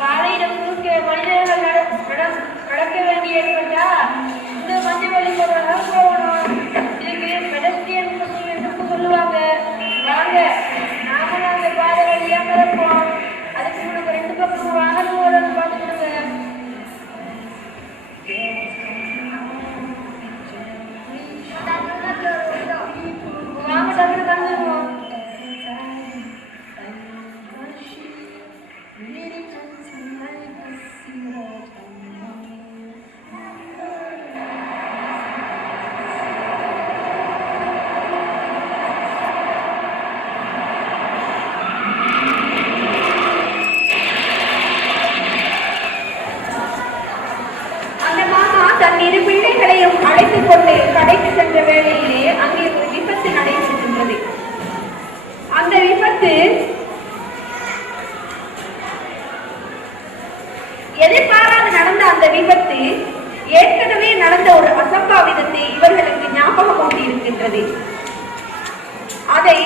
காலையில குறுக்க மனிதர்கள் நடக்க வேண்டிய ஏற்பட்டா இந்த மஞ்சள் வழி போகணும். இதுக்கு பெடஸ்ட்ரியன் என்று சொல்லுவாங்க. வாங்க நாமளும் அந்த பாதை வழியா கிடப்போம். அதுக்கு முன்னாடி 2 பக்கம் வாகனம் ஓடன்னு பார்த்துக்கிடுங்க. வாங்க டக்குனு தந்துடுவோம். தன் 2 பிள்ளைகளையும் அழைத்துக் கொண்டு கடைக்கு சென்ற வேளையிலே அங்கே ஒரு விபத்து நடைபெறுகின்றது. அந்த விபத்து எதிர்பாராது நடந்த அந்த விபத்து ஏற்கனவே நடந்த ஒரு அசம்பாவிதத்தை இவர்களுக்கு ஞாபகம் ஊட்டியிருக்கின்றது. அதை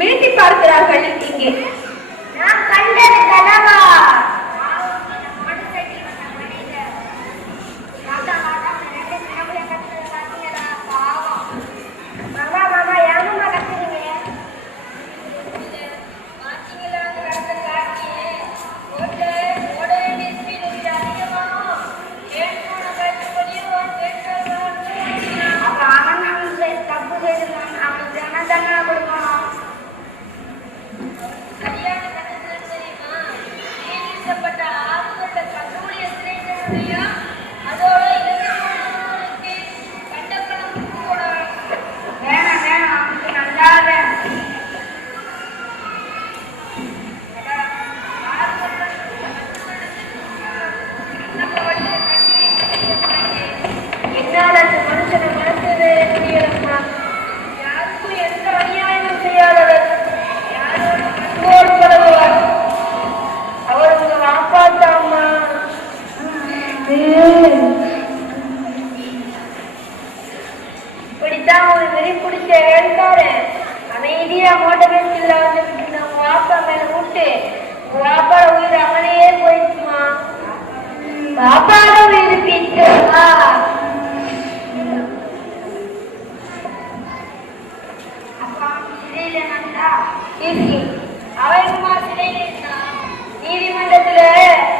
மீட்டி பார்க்கிறார்கள். இங்கே நான் கண்டது கனவா? இப்படித்தான் ஒரு வெறி பிடிச்ச வேலைக்காரு அமைதியா மோட்டபேஸ்ல வந்து வாப்பா மேல விட்டு வாப்பாட உயிர் அவனையே போயிடுச்சுமா. வாப்பாட உயிர் பிடிச்சா அவருமா சிறையில் இருந்தான். நீதிமன்றத்துல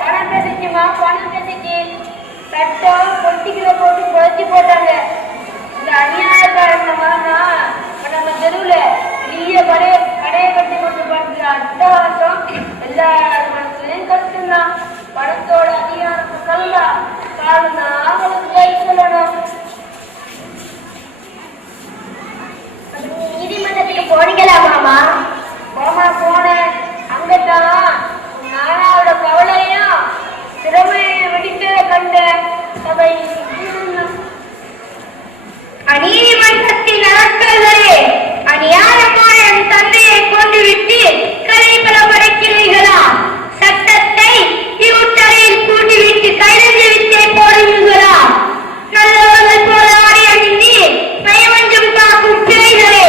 பணம் கட்டிச்சுமா. பணம் கட்டிச்சு சட்டம் பொட்டிகளை போட்டு குறைச்சி போட்டாங்க. இந்த அநியாயக்காரங்க வாங்க நம்ம தெருவுல பெரிய கடையை கட்டி கொண்டு பார்க்கிற அட்டவாசம் எல்லா மனசுலையும் கட்டுந்தான். பணத்தோட அதிகாரம் சொல்லா காலம்னா அவங்களுக்கு போய் சொல்லணும். நீதிமன்றத்துக்கு போனீங்களா மாமா? போமா போனேன். அங்கதான் நானாவோட கவலையும் திறமையை வெடிக்க கண்ட சபை. அநீதிமன்றத்தில் நடக்கிறதே அநியாயமான என் தந்தையை கொண்டுவிட்டு கலைபல படைக்கிறீர்களா? சட்டத்தை இவுத்தரையில் கூட்டிவிட்டு கைது விட்டே போடுவீர்களா? நல்லவர்கள் போல ஆடி அணிந்து நயவஞ்சம் காக்கும் பிழைகளே,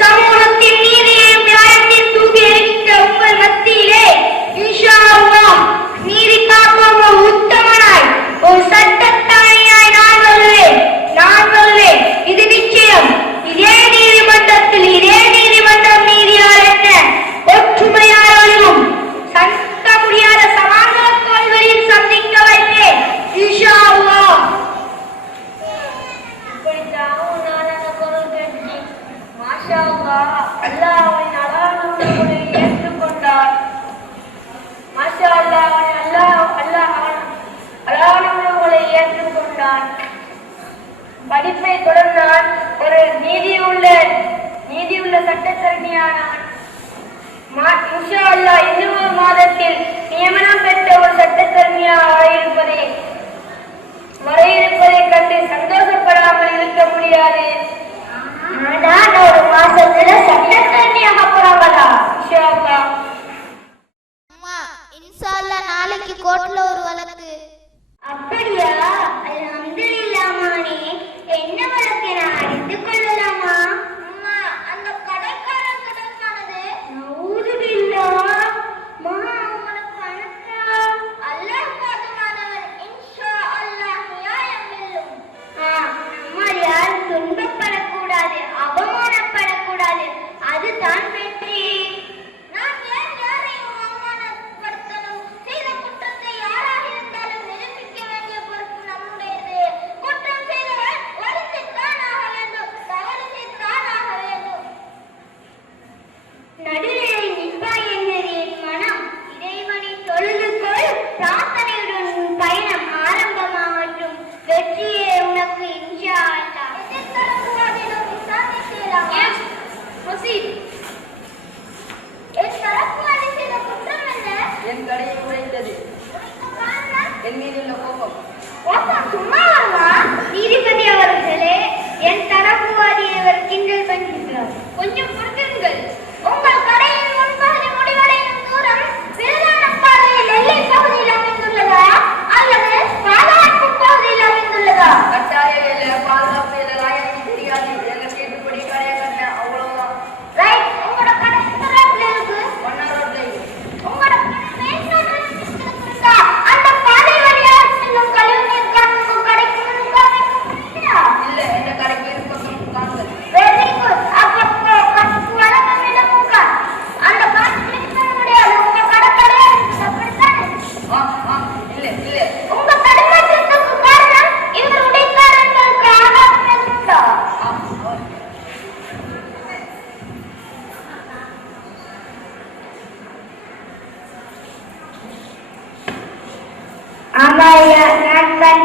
சமூகத்தின் நீதியையும் நியாயத்தையும் தூக்கி எறிகின்ற உங்கள் மத்தியிலே இன்ஷா அல்லாஹ் நீதி காக்கும் ஒரு உத்தமனாய் ஒரு சட்டத்தானியாய் நான் வருவேன். இது நிச்சயம். இதே நீதிமன்றத்தில் இதே நீதிமன்றம் நீதியால் என்ன ஒற்றுமையாளர்களும் சந்திக்க முடியாத சமாதான தோல்வியையும் சந்திக்க வைத்தேன் இன்ஷா அல்லாஹ். இப்படித்தான் நான் அந்த குரல் கேட்டு மாஷா அல்லாஹ் அல்லாஹ் அவனின் அழகான உணர்வுகளை ஏற்றுக்கொண்டார். மாஷா அல்லாஹ் அழகான உணர்வுகளை ஏற்றுக்கொண்டான். படிப்பை தொடர்ந்தான். ஒரு நீதியுள்ள சட்டத்தரணியானான். இன்ஷா அல்லாஹ் இன்னும் ஒரு மாதத்தில் நியமனம் பெற்ற ஒரு சட்டத்தரணியாக வர இருப்பதை கண்டு சந்தோஷப்படாமல் இருக்க முடியாது. ஆனா ஒரு மாசத்துல சட்டத்தரணியாக போறாங்களா? இன்ஷா அல்லாஹ்.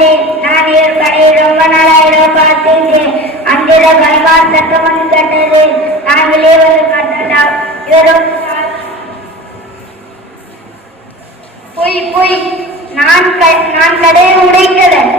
வந்தேன். நான் இவர் கடையை ரொம்ப நாளாக பார்த்தேன். அந்த கைகால் சத்தம் வந்து கேட்டது. நான் வெளியே வந்து பார்த்ததால் இவரும் போய் போய் நான் கடையை உடைக்கிறேன்.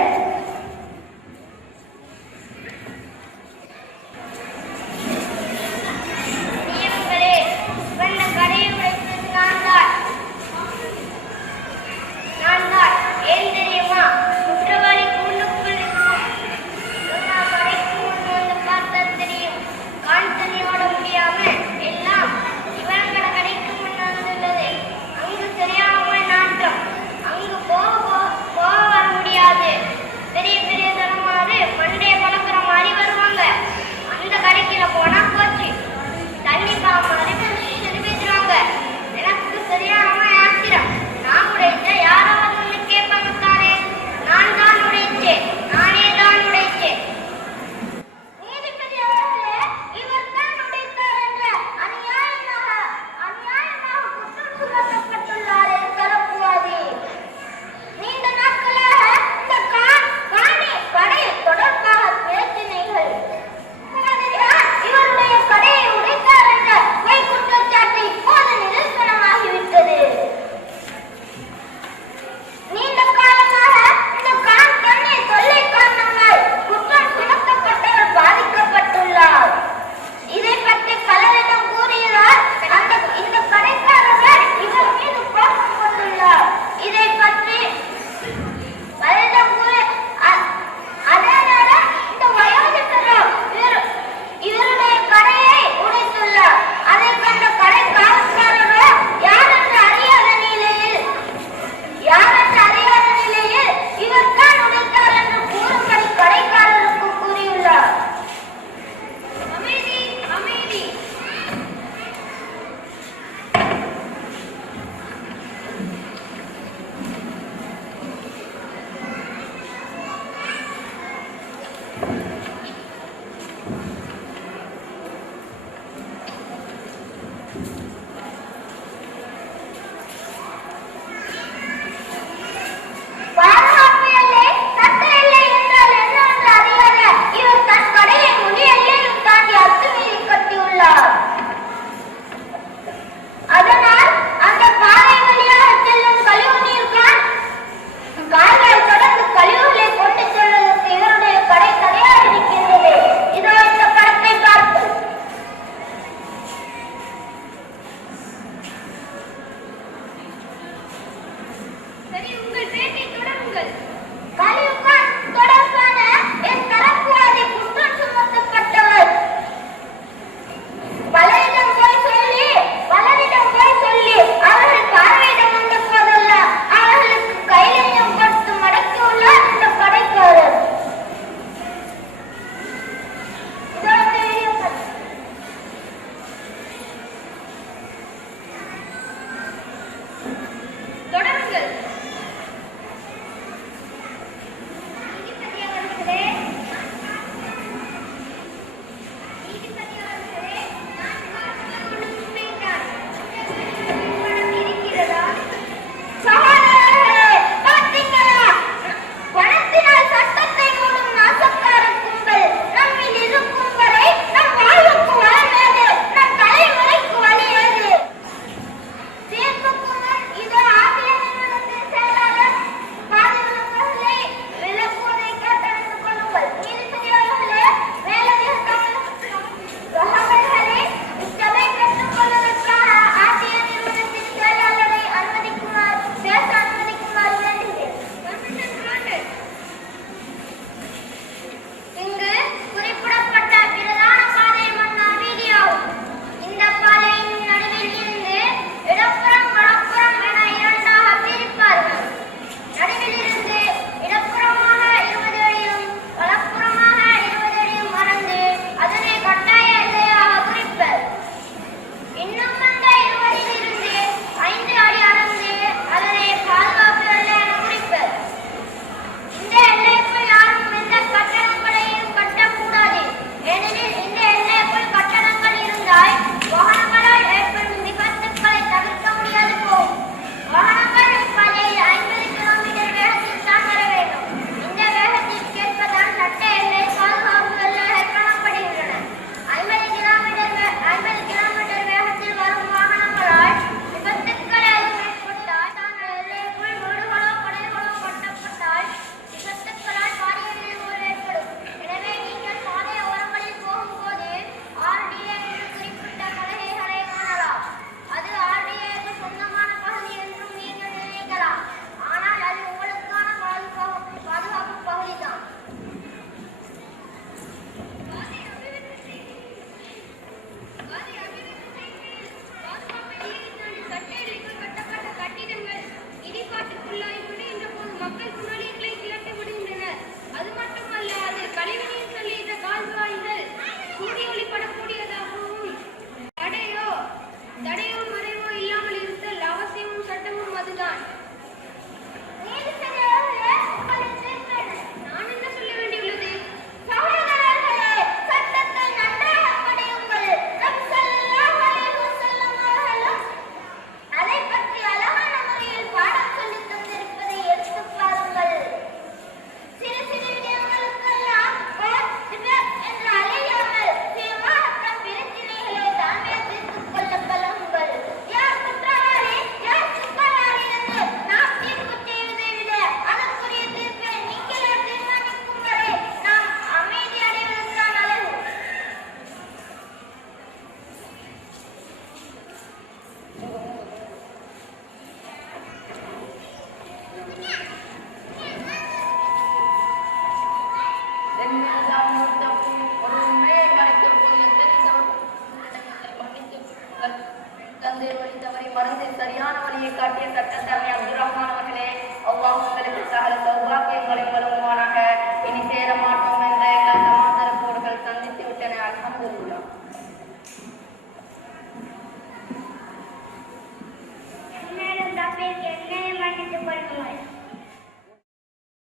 வழிகாட்டிய சட்டத்தரணி அப்துல் ரஹ்மான் அவர்களே, அல்லாஹ் உங்களுக்கு சகல சௌபாக்கியங்களை வழங்குவானாக. இனி சேர மாட்டோம்